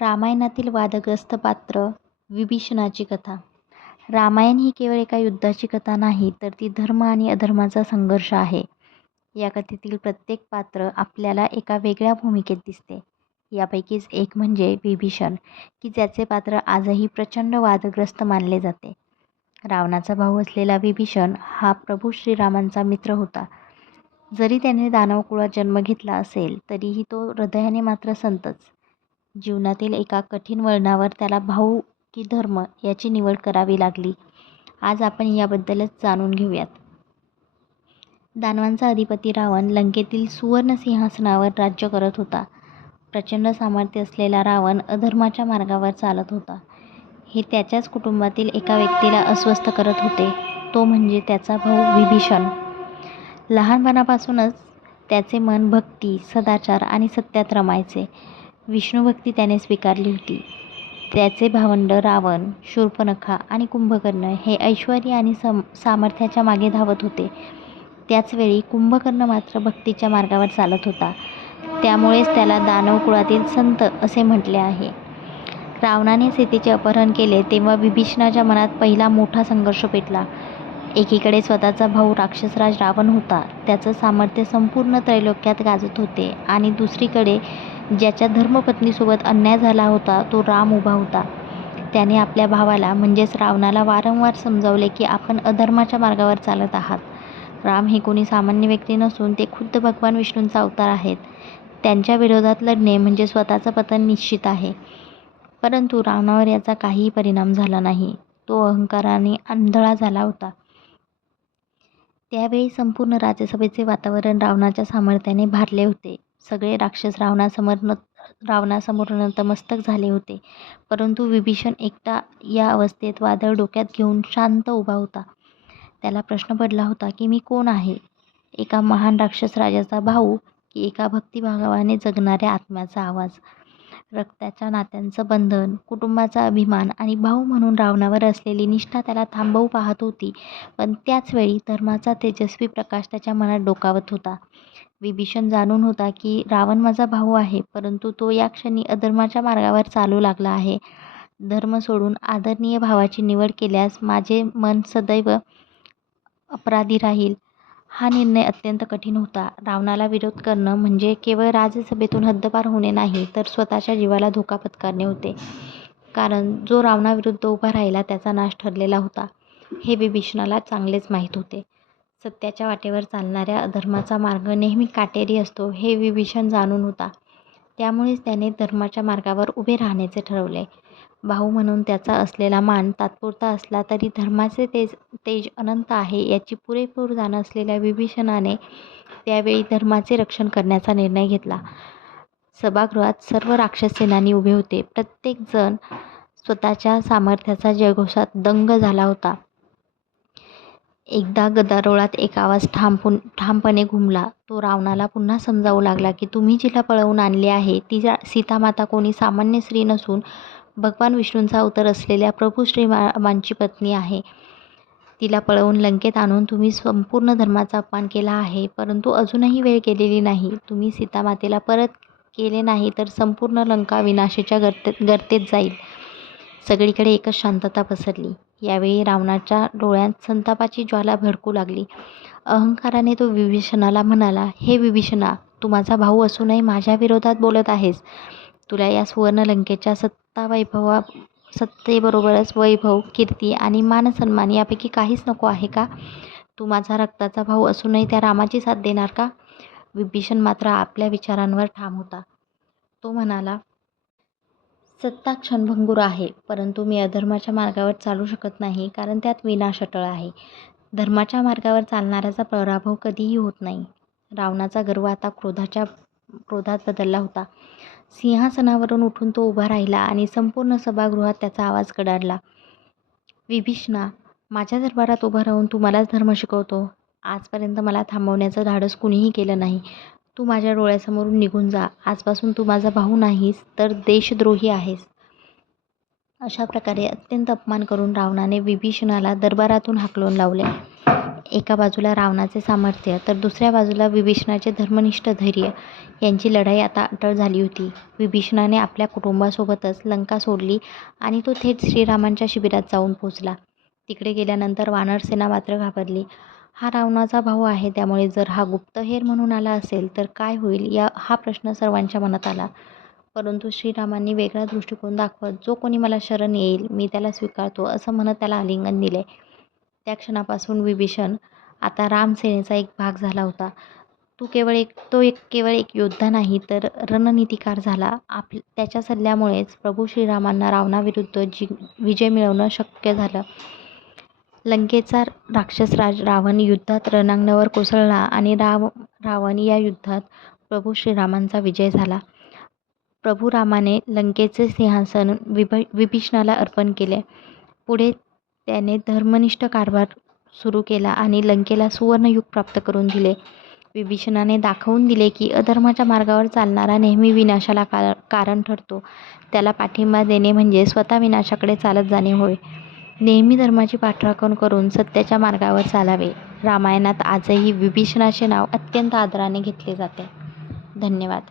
रामायणातील वादग्रस्त पात्र विभीषणाची कथा. रामायण ही केवळ एका युद्धाची कथा नाही तर ती धर्म आणि अधर्माचा संघर्ष आहे. या कथेतील प्रत्येक पात्र आपल्याला एका वेगळ्या भूमिकेत दिसते. यापैकीच एक म्हणजे विभीषण की ज्याचे पात्र आजही प्रचंड वादग्रस्त मानले जाते. रावणाचा भाऊ असलेला विभीषण हा प्रभू श्रीरामांचा मित्र होता. जरी त्याने दानवकुळात जन्म घेतला असेल तरीही तो हृदयाने मात्र संतच. जीवनातील एका कठीण वळणावर त्याला भाऊ की धर्म याची निवड करावी लागली. आज आपण याबद्दलच जाणून घेऊयात. दानवांचा अधिपती रावण लंकेतील सुवर्ण सिंहासनावर राज्य करत होता. प्रचंड सामर्थ्य असलेला रावण अधर्माच्या मार्गावर चालत होता. हे त्याच्याच कुटुंबातील एका व्यक्तीला अस्वस्थ करत होते. तो म्हणजे त्याचा भाऊ विभीषण. लहानपणापासूनच त्याचे मन भक्ती सदाचार आणि सत्यात रमायचे. विष्णुभक्ती त्याने स्वीकारली होती. त्याचे भावंड रावण शूर्पणखा आणि कुंभकर्ण हे ऐश्वर्य आणि सम सामर्थ्याच्या मागे धावत होते. त्याचवेळी कुंभकर्ण मात्र भक्तीच्या मार्गावर चालत होता. त्यामुळेच त्याला दानव कुळातील संत असे म्हटले आहे. रावणाने सीतेचे अपहरण केले तेव्हा विभीषणाच्या मनात पहिला मोठा संघर्ष पेटला. एकीकडे स्वतःचा भाऊ राक्षसराज रावण होता. त्याचं सामर्थ्य संपूर्ण त्रैलोक्यात गाजत होते. आणि दुसरीकडे ज्याच्या धर्मपत्नीसोबत अन्याय झाला होता तो राम उभा होता. त्याने आपल्या भावाला म्हणजेच रावणाला वारंवार समजावले की आपण अधर्माच्या मार्गावर चालत आहात. राम हे कोणी सामान्य व्यक्ती नसून ते खुद्द भगवान विष्णूंचा अवतार आहेत. त्यांच्या विरोधात लढणे म्हणजे स्वतःचं पतन निश्चित आहे. परंतु रावणावर याचा काहीही परिणाम झाला नाही. तो अहंकाराने आंधळा झाला होता. त्यावेळी संपूर्ण राज्यसभेचे वातावरण रावणाच्या सामर्थ्याने भारले होते. सगळे राक्षस रावणासमोर न रावणासमोर नतमस्तक झाले होते. परंतु विभीषण एकटा या अवस्थेत वादळ डोक्यात घेऊन शांत उभा होता. त्याला प्रश्न पडला होता की मी कोण आहे? एका महान राक्षस राजाचा भाऊ की एका भक्तिभावाने जगणाऱ्या आत्म्याचा आवाज? रक्ताच्या नात्यांचं बंधन कुटुंबाचा अभिमान आणि भाऊ म्हणून रावणावर असलेली निष्ठा त्याला थांबवू पाहत होती. पण त्याचवेळी धर्माचा तेजस्वी प्रकाश त्याच्या मनात डोकावत होता. विभीषण जाणून होता की रावण माझा भाऊ आहे परंतु तो या क्षणी अधर्माच्या मार्गावर चालू लागला आहे. धर्म सोडून आदरणीय भावाची निवड केल्यास माझे मन सदैव अपराधी राहील. हा निर्णय अत्यंत कठीण होता. रावणाला विरोध करणं म्हणजे केवळ राजसभेतून हद्दपार होणे नाही तर स्वतःच्या जीवाला धोका पत्करणे होते. कारण जो रावणाविरुद्ध उभा राहिला त्याचा नाश ठरलेला होता. हे विभीषणाला चांगलेच माहीत होते. सत्याच्या वाटेवर चालणाऱ्या अधर्माचा मार्ग नेहमी काटेरी असतो हे विभीषण जाणून होता. त्यामुळेच त्याने धर्माच्या मार्गावर उभे राहण्याचे ठरवले. भाऊ म्हणून त्याचा असलेला मान तात्पुरता असला तरी धर्माचे तेज तेज अनंत आहे याची पुरेपूर जाण असलेल्या विभीषणाने त्यावेळी धर्माचे रक्षण करण्याचा निर्णय घेतला. सभागृहात सर्व राक्षस सेनानी उभे होते. प्रत्येकजण स्वतःच्या सामर्थ्याचा जयघोषात दंग झाला होता. एकदा गदारोळात एक आवाज ठामपून ठामपणे घुमला. तो रावणाला पुन्हा समजावू लागला की तुम्ही जिला पळवून आणले आहे. ती सीतामाता कोणी सामान्य स्त्री नसून भगवान विष्णूंचा अवतार असलेल्या प्रभू श्रीरामांची पत्नी आहे. तिला पळवून लंकेत आणून तुम्ही संपूर्ण धर्माचा अपमान केला आहे. परंतु अजूनही वेळ गेलेली नाही. तुम्ही सीतामातेला परत केले नाही तर संपूर्ण लंका विनाशेच्या गर्तेत गर्तेत जाईल. सगळीकडे एकच शांतता पसरली. यावेळी रावणाच्या डोळ्यात संतापाची ज्वाला भडकू लागली. अहंकाराने तो विभीषणाला म्हणाला हे विभीषणा तू माझा भाऊ असूनही माझ्या विरोधात बोलत आहेस. तुला या सुवर्णलंकेच्या सत्ता वैभवा सत्तेबरोबरच वैभव कीर्ती आणि मानसन्मान यापैकी काहीच नको आहे का? तू माझा रक्ताचा भाऊ असूनही त्या रामाची साथ देणार का? विभीषण मात्र आपल्या विचारांवर ठाम होता. तो म्हणाला सत्ता क्षणभंगूर आहे परंतु मी अधर्माच्या मार्गावर चालू शकत नाही कारण त्यात विनाश अटळ आहे. धर्माच्या मार्गावर चालणाऱ्याचा पराभव कधीही होत नाही. रावणाचा गर्व आता क्रोधाच्या क्रोधात बदलला होता. सिंहासनावरून उठून तो उभा राहिला आणि संपूर्ण सभागृहात त्याचा आवाज कडाडला विभीषणा माझ्या दरबारात उभा राहून तू मलाच धर्म शिकवतो. आजपर्यंत मला थांबवण्याचं धाडस कुणीही केलं नाही. तू माझ्या डोळ्यासमोरून निघून जा. आजपासून तू माझा भाऊ नाहीस तर देशद्रोही आहेस. अशा प्रकारे अत्यंत अपमान करून रावणाने विभीषणाला दरबारातून हाकलून लावले. एका बाजूला रावणाचे सामर्थ्य तर दुसऱ्या बाजूला विभीषणाचे धर्मनिष्ठ धैर्य. यांची लढाई आता अटळ झाली होती. विभीषणाने आपल्या कुटुंबासोबतच लंका सोडली आणि तो थेट श्रीरामांच्या शिबिरात जाऊन पोचला तिकडे गेल्यानंतर वानरसेना मात्र घाबरली. हा रावणाचा भाऊ आहे त्यामुळे जर हा गुप्तहेर म्हणून आला असेल तर काय होईल या हा प्रश्न सर्वांच्या मनात आला. परंतु श्रीरामांनी वेगळा दृष्टिकोन दाखवत जो कोणी मला शरण येईल मी त्याला स्वीकारतो असं म्हणत त्याला आलिंगन दिले. त्या क्षणापासून विभीषण आता रामसेनेचा एक भाग झाला होता. तू केवळ एक तो एक केवळ एक योद्धा नाही तर रणनीतिकार झाला. आप त्याच्या सल्ल्यामुळेच प्रभू श्रीरामांना रावणाविरुद्ध जी विजय मिळवणं शक्य झालं. लंकेचा राक्षसराज रावण युद्धात रणांगणावर कोसळला आणि राव रावण या युद्धात प्रभू श्रीरामांचा विजय झाला. प्रभू रामाने लंकेचे सिंहासन विभ विभीषणाला अर्पण केले. पुढे त्याने धर्मनिष्ठ कारभार सुरू केला आणि लंकेला सुवर्णयुग प्राप्त करून दिले. विभीषणाने दाखवून दिले की अधर्माच्या मार्गावर चालणारा नेहमी विनाशाला का कारण ठरतो. त्याला पाठिंबा देणे म्हणजे स्वतः विनाशाकडे चालत जाणे होय. नेहमी धर्माची पाठराखण करून सत्याच्या मार्गावर चालावे. रामायणात आजही विभीषणाचे नाव अत्यंत आदराने घेतले जाते. धन्यवाद.